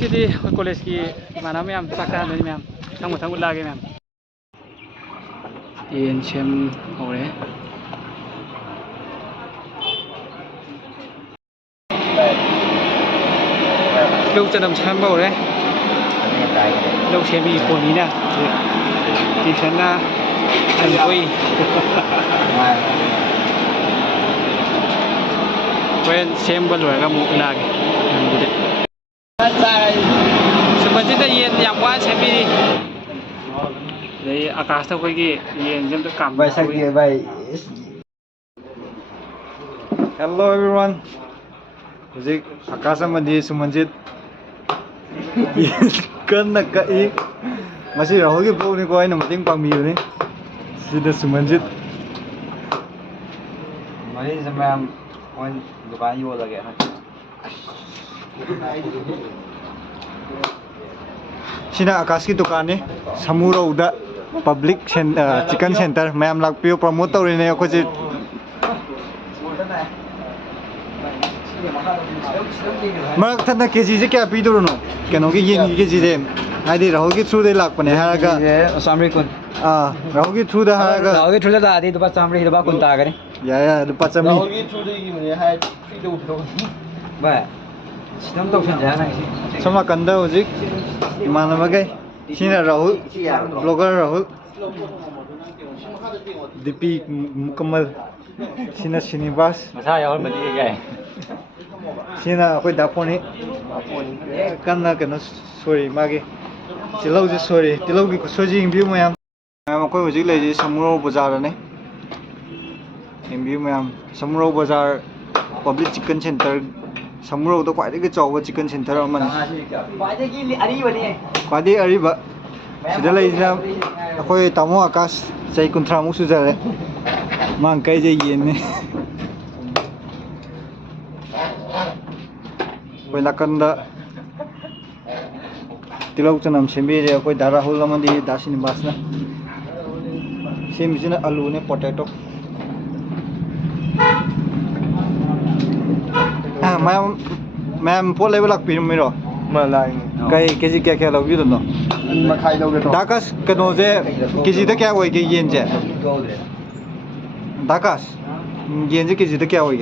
ꯉꯁꯤꯗꯤ ꯑꯩꯈꯣꯏ ꯀꯣꯂꯦꯖꯀꯤ ꯏꯃꯥꯟꯅꯕ ꯃꯌꯥꯝ ꯆꯥꯛ ꯆꯥꯗꯣꯏꯅꯤ ꯃꯌꯥꯝ ꯃꯊꯪ ꯎꯠꯂꯛꯑꯒꯦ ꯃꯌꯥꯝ ꯌꯦꯟ ꯁꯦꯝ ꯍꯧꯔꯦ ꯇꯤꯜꯍꯧ ꯆꯅꯝ ꯁꯦꯝꯕ ꯍꯧꯔꯦ ꯇꯤꯜꯍꯧ ꯁꯦꯝꯕꯤ ꯈꯣꯠꯅꯤꯅ ꯇꯤꯁꯟꯅ ꯑꯩꯈꯣꯏ ꯍꯣꯔꯦꯟ ꯁꯦꯝꯕ ꯂꯣꯏꯔꯒ ꯑꯃꯨꯛ ꯎꯠꯂꯛꯑꯒꯦ ꯁꯨꯃꯟꯁꯤꯗ ꯌꯦꯟ ꯌꯥꯝ ꯋꯥꯅ ꯁꯦꯝꯕꯤꯔꯤ ꯑꯗꯩ ꯑꯀꯥꯁꯇ ꯑꯩꯈꯣꯏꯒꯤ ꯌꯦꯟꯁꯦ ꯑꯝꯇ ꯀꯥꯝꯕ Hello everyone. Hꯧꯖꯤꯛ ꯑꯀꯥꯁ ꯑꯃꯗꯤ ꯁꯨꯃꯟꯖꯤꯠ ꯀꯟꯅ ꯀꯛꯏ. ꯉꯁꯤ ꯔꯥꯍꯨꯜꯒꯤ ꯕ꯭ꯂꯣꯒꯅꯤꯀꯣ ꯑꯩꯅ ꯃꯇꯦꯡ ꯄꯥꯡꯕꯤꯕꯅꯤ. ꯁꯤꯗ ꯁꯨꯃꯟꯖꯤꯠ ꯃꯔꯤꯁꯦ ꯃꯌꯥꯝ ꯃꯣꯏ ꯗꯨꯀꯥꯟ ꯌꯣꯜꯂꯒꯦ. ꯁꯤꯅ ꯑꯀꯥꯁꯀꯤ ꯗꯨꯀꯥꯟꯅꯤ. ꯁꯃꯨꯔꯧꯗ ꯄꯕ꯭ꯂꯤꯛ ꯆꯤꯀꯟ ꯁꯦꯟꯇꯔ ꯃꯌꯥꯝ ꯂꯥꯛꯄꯤꯌꯨ ꯄ꯭ꯔꯣꯃꯣꯠ ꯇꯧꯔꯤꯅꯦ ꯑꯩꯈꯣꯏꯁꯦ. Marak thana kg kya pidurno kenogi yen kg je haidi rahulgi through de lakpane haraga samri kun rahulgi through da haraga rahulgi through da adi dupa samri dupa kun ta gare ya dupa chamri rahulgi through de gi mane hai pidu thro ba sidam to san jana isi sama kanda hojik manama gai sina rahul blogger rahul dp mukammal sina sinibas masa yawal madi gai sina akhoi daponi kanna kena sorry magi tilau je sorry tilau gi soji imbiu mayam akhoi hojik leji samurau bazar ne imbiu mayam samurau bazar public chicken center samurau da kwai de chawba chicken center amani kwai de ariba sida leji akhoi tamo akas chai kunthra mu sujare mang kai je yen ne koi nakanda tilau chanam sembi je koi darahul amadi dasini basna sembi jina alu ne potato ma'am po level ak pin miro malai kai kg kya kya log no makhai log to dakas kano je kg da kya hoi ge yen je dakas yen je kg da kya hoi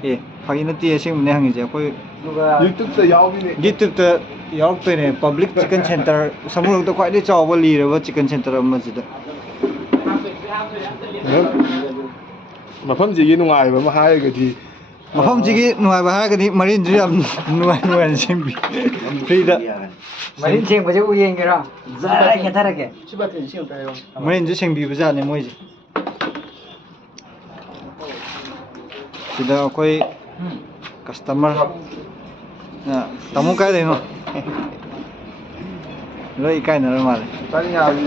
ge fagina ti asing mne hangi je koi YouTube ta yauk to ne public chicken center samurung to kwai de chawba li ra chicken center amma jida mafam ji nungai ba ma hai ga di mafam ji nungai ba ha ga di marin ji am nungai simbi free da marin cheng ba je u yeng ra za ke tarage siba ten sing ta yo marin ji sing bi ba ja ne moi ji sida koi customer tamu kai de no loi kai na male tani ya bi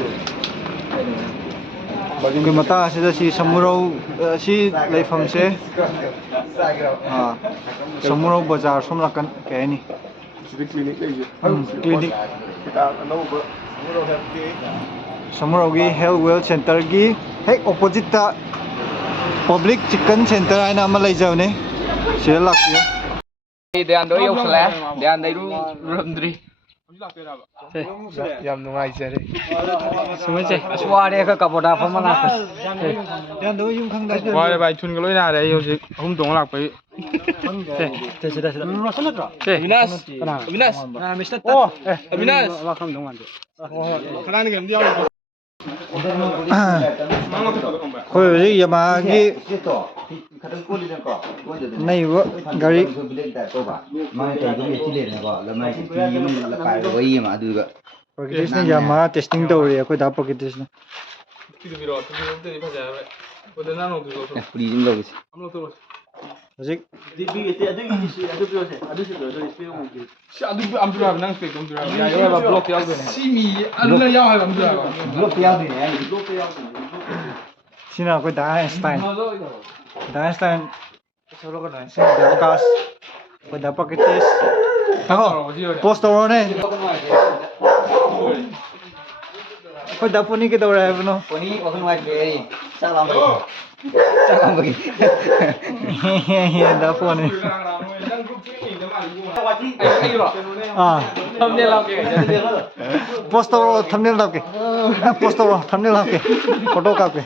ko mata sida si samurau si leifam se samurau bazar som lakan ke ni clinic leje clinic kita anauba samurau health ke samurau gi health well center gi hek opposite ta public chicken center aina ama leijawne sida lakya Dean doi yok sala Dean dai ru rumdri yam nungai jare sumai che sware ka kaboda famana Dean doi yum khang dai ware bai thun ga loi na dai hojik ahum dong lak pai te sida te Vinas Vinas na Mr. Oh Vinas wa kham dong an de khana ni gam di yaw khoi ri yama gi nei wa gari Pakistan yama testing tawri akhoi da Pakistan hojik sina akhoi da Einstein solo ko na sin da kas ko da paketes ako post oro ne ko da poni ke dora hai no poni okon wa ke salam bagi da poni 포스터로 탐낼 할게. 포스터로 탐낼 할게. 포토 갈게.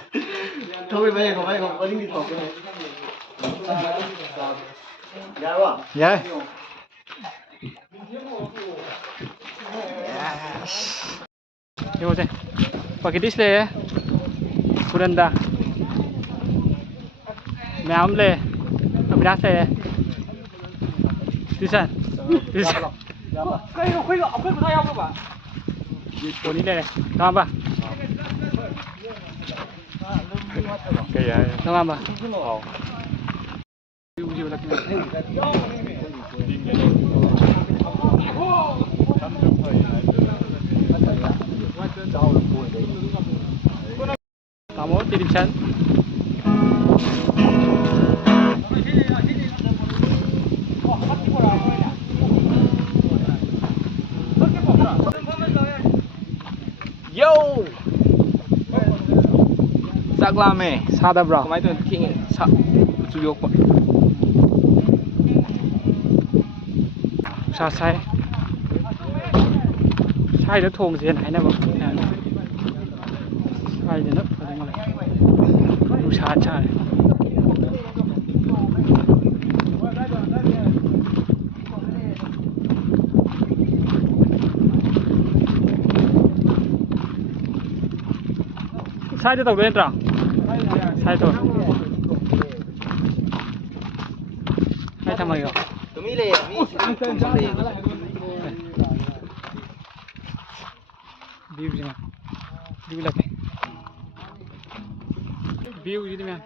야. 이거 보세요. pakai display kuranda mèo lên ở đá xe Tisan của đi đây tamam ba tamam ba kamu tirim sen Yo, sak lame. sada bro Kemarin tuh king sak tujuh kok. sa sai sai nó thùng gì này nè bro sai gì nóดูชาร์จใช่ sai cho tàu bên trăng sai thôi hay thằng mày rồi view gì mà view là cái view gì đấy mẹ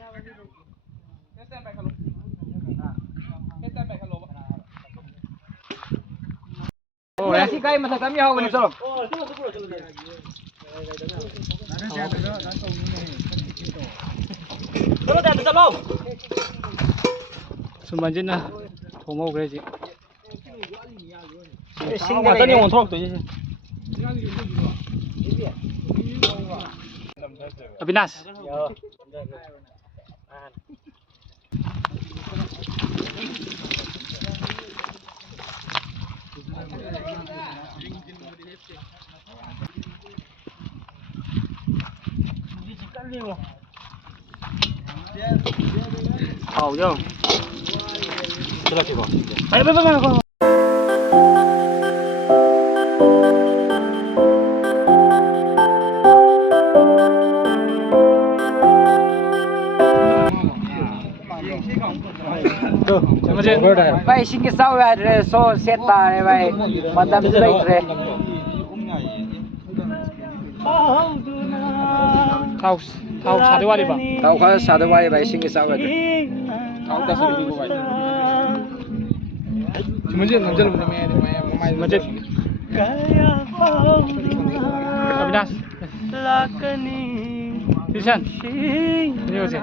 Si kain masa kami hawa ni Salam. Kalau dah Salam. 순반진 나 도모 그래지 Tadi yang ontrok tu je. Abinas hào chưa Ayo, ayo. Vậy xin cái sau là so set bà này vậy. Quan tâm tới đây rồi. Thao sao đi qua đi bà Tao có sao đâu vậy xin cái sau rồi. thao ta sao đi qua vậy Simajin nanti lu main Simajin Abinas Tisan ini apa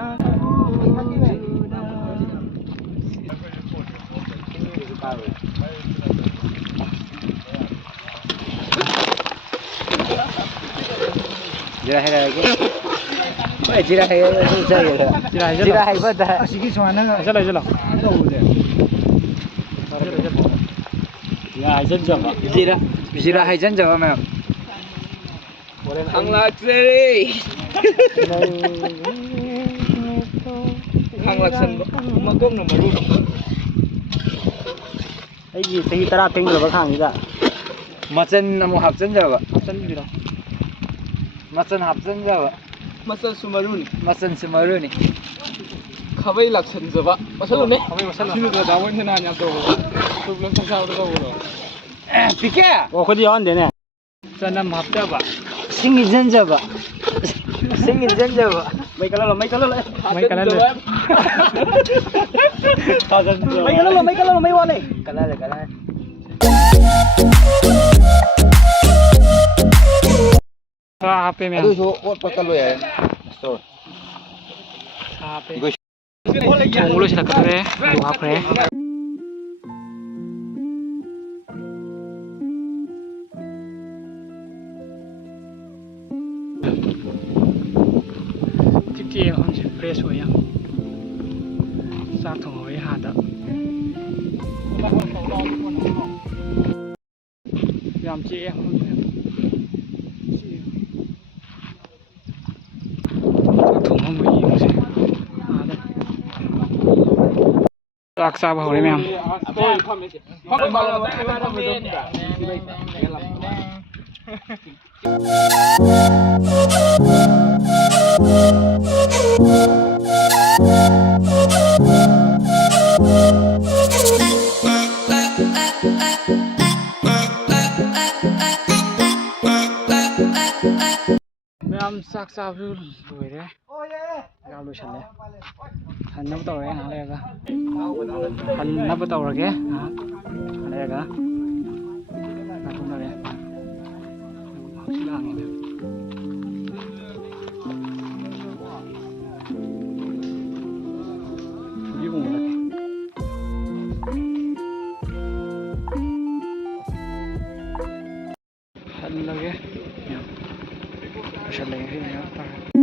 Jira hai lagi. Wei jira hai tu saya. Jira hai betul. Sige soalnya Jalan jalan Ya dân dầm ạ Jira hai jan jawab mana? Hang lakseri. Hang laksan magom na maru. Cái gì thì ta kinh rồi bác hàng gì cả Macam namu hapsan jawab. Chân gì đâu Macam hapsan jawab. Masal Sumaruni. Macam semaruni. Khabai laksan jaba. Masal ne? Kami masalah Sinu da dawo ne na nyam to. Problem sa sa do go. Pika. Ủa cái gì ăn đấy nè Chân năm hấp cho bà Singi jan jawab. Singi jan jawab. mấy cái này Mấy cái mấy quan này. Kalah. HP mẹ Aduh, so, what pakai lo ya? So, HP Tunggu sila ka pre Dua pre Tiếp theo ông sẽ fresh rồi nhá Sát thùng hồi hạt đó ยามเจี๊ยบถุงมันไม่ยิงสิรักษาบ่าวเลยแม่มem sắc sao vui đuổi đấy gao đuổi chặt đấy hắn nấp tàu đấy hả đây cả hắn nấp tàu rồi kìa đây cả là không đâu đấy đi cùng đấy hắn là kìa chặt lấy cái này